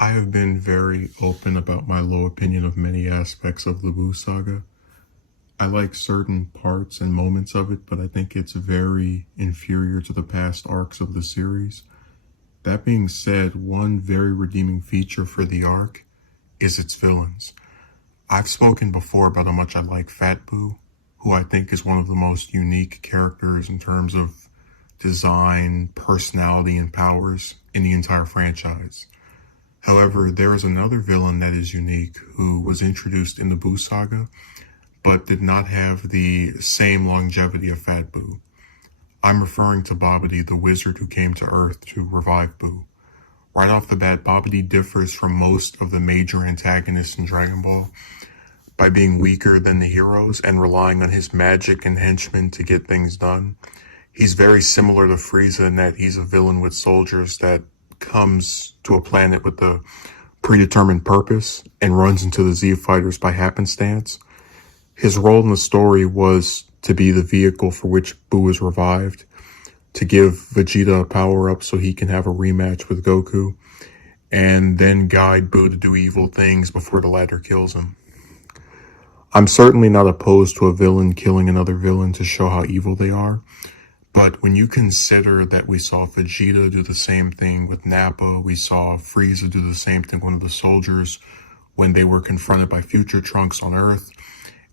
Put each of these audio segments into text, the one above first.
I have been very open about my low opinion of many aspects of the Boo saga. I like certain parts and moments of it, but I think it's very inferior to the past arcs of the series. That being said, one very redeeming feature for the arc is its villains. I've spoken before about how much I like Fat Boo, who I think is one of the most unique characters in terms of design, personality, and powers in the entire franchise. However, there is another villain that is unique who was introduced in the Boo saga, but did not have the same longevity of Fat Boo. I'm referring to Babidi, the wizard who came to Earth to revive Boo. Right off the bat, Babidi differs from most of the major antagonists in Dragon Ball by being weaker than the heroes and relying on his magic and henchmen to get things done. He's very similar to Frieza in that he's a villain with soldiers that comes to a planet with a predetermined purpose and runs into the Z fighters by happenstance. His role in the story was to be the vehicle for which Boo is revived, to give Vegeta a power-up so he can have a rematch with Goku, and then guide Boo to do evil things before the latter kills him. I'm certainly not opposed to a villain killing another villain to show how evil they are, but when you consider that we saw Vegeta do the same thing with Nappa, we saw Frieza do the same thing with one of the soldiers when they were confronted by future Trunks on Earth,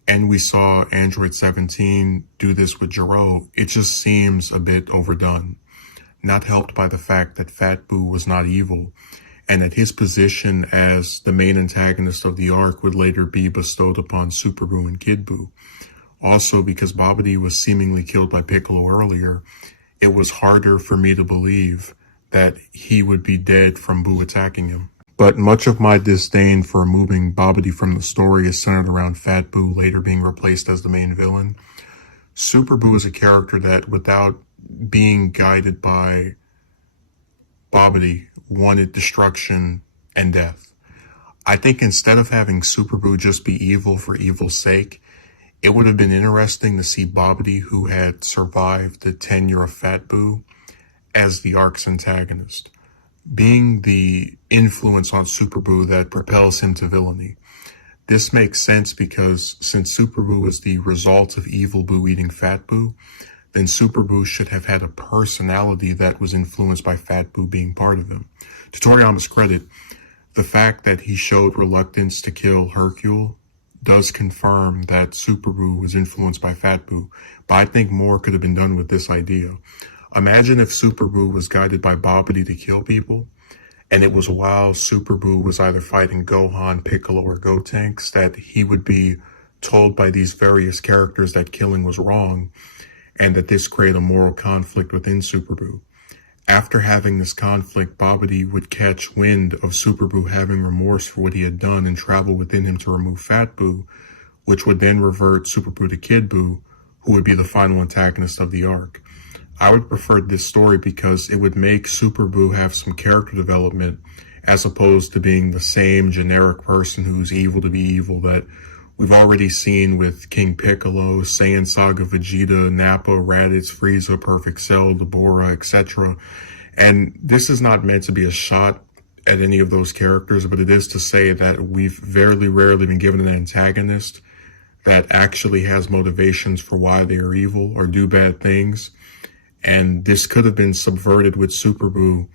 and we saw Android 17 do this with Gero, it just seems a bit overdone. Not helped by the fact that Fat Boo was not evil, and that his position as the main antagonist of the arc would later be bestowed upon Super Boo and Kid Boo. Also, because Babidi was seemingly killed by Piccolo earlier, it was harder for me to believe that he would be dead from Boo attacking him. But much of my disdain for removing Babidi from the story is centered around Fat Boo later being replaced as the main villain. Super Boo is a character that, without being guided by Babidi, wanted destruction and death. I think instead of having Super Boo just be evil for evil's sake, it would have been interesting to see Babidi, who had survived the tenure of Fat Boo, as the arc's antagonist, being the influence on Super Boo that propels him to villainy. This makes sense because since Super Boo is the result of evil Boo eating Fat Boo, then Super Boo should have had a personality that was influenced by Fat Boo being part of him. To Toriyama's credit, the fact that he showed reluctance to kill Hercule does confirm that Super Boo was influenced by Fat Boo, but I think more could have been done with this idea. Imagine if Super Boo was guided by Babidi to kill people, and it was while Super Boo was either fighting Gohan, Piccolo, or Gotenks that he would be told by these various characters that killing was wrong, and that this created a moral conflict within Super Boo. After having this conflict, Babidi would catch wind of Super Boo having remorse for what he had done and travel within him to remove Fat Boo, which would then revert Super Boo to Kid Boo, who would be the final antagonist of the arc. I would prefer this story because it would make Super Boo have some character development as opposed to being the same generic person who's evil to be evil that we've already seen with King Piccolo, Saiyan Saga Vegeta, Nappa, Raditz, Frieza, Perfect Cell, Deborah, etc. And this is not meant to be a shot at any of those characters, but it is to say that we've very rarely been given an antagonist that actually has motivations for why they are evil or do bad things. And this could have been subverted with Super Boo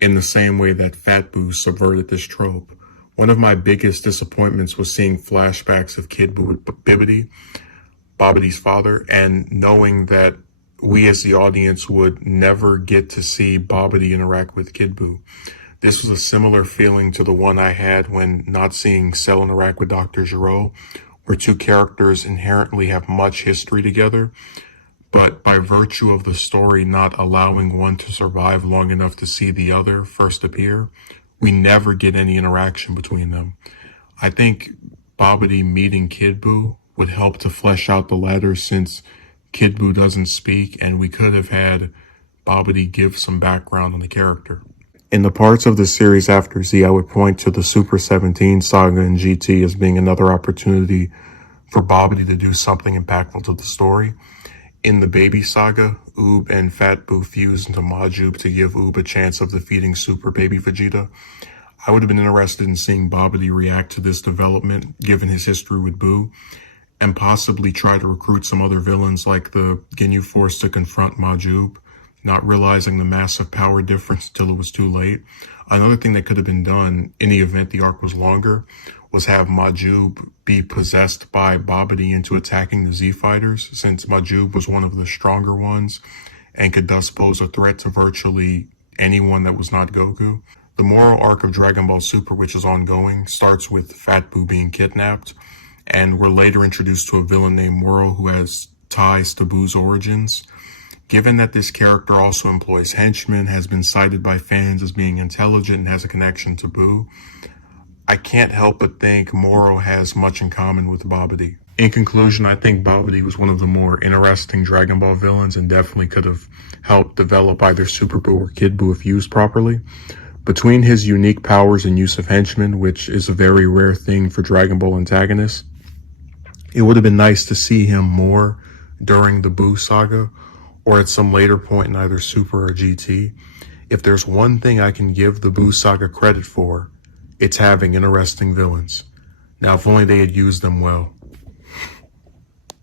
in the same way that Fat Boo subverted this trope. One of my biggest disappointments was seeing flashbacks of Kid Boo with Babidi, Babidi's father, and knowing that we as the audience would never get to see Babidi interact with Kid Boo. This was a similar feeling to the one I had when not seeing Cell interact with Dr. Gero, where two characters inherently have much history together, but by virtue of the story not allowing one to survive long enough to see the other first appear, we never get any interaction between them. I think Babidi meeting Kid Boo would help to flesh out the latter since Kid Boo doesn't speak, and we could have had Babidi give some background on the character. In the parts of the series after Z, I would point to the Super 17 saga and GT as being another opportunity for Babidi to do something impactful to the story. In the Baby Saga, Oob and Fat Boo fused into Majub to give Oob a chance of defeating Super Baby Vegeta. I would have been interested in seeing Babidi react to this development, given his history with Boo, and possibly try to recruit some other villains like the Ginyu Force to confront Majub, not realizing the massive power difference until it was too late. Another thing that could have been done in the event the arc was longer was have Majub be possessed by Babidi into attacking the Z Fighters, since Majub was one of the stronger ones and could thus pose a threat to virtually anyone that was not Goku. The moral arc of Dragon Ball Super, which is ongoing, starts with Fat Boo being kidnapped, and we're later introduced to a villain named Moro who has ties to Boo's origins. Given that this character also employs henchmen, has been cited by fans as being intelligent, and has a connection to Boo, I can't help but think Moro has much in common with Babidi. In conclusion, I think Babidi was one of the more interesting Dragon Ball villains and definitely could have helped develop either Super Boo or Kid Boo if used properly. Between his unique powers and use of henchmen, which is a very rare thing for Dragon Ball antagonists, it would have been nice to see him more during the Boo saga or at some later point in either Super or GT. If there's one thing I can give the Boo saga credit for, it's having interesting villains. Now, if only they had used them well.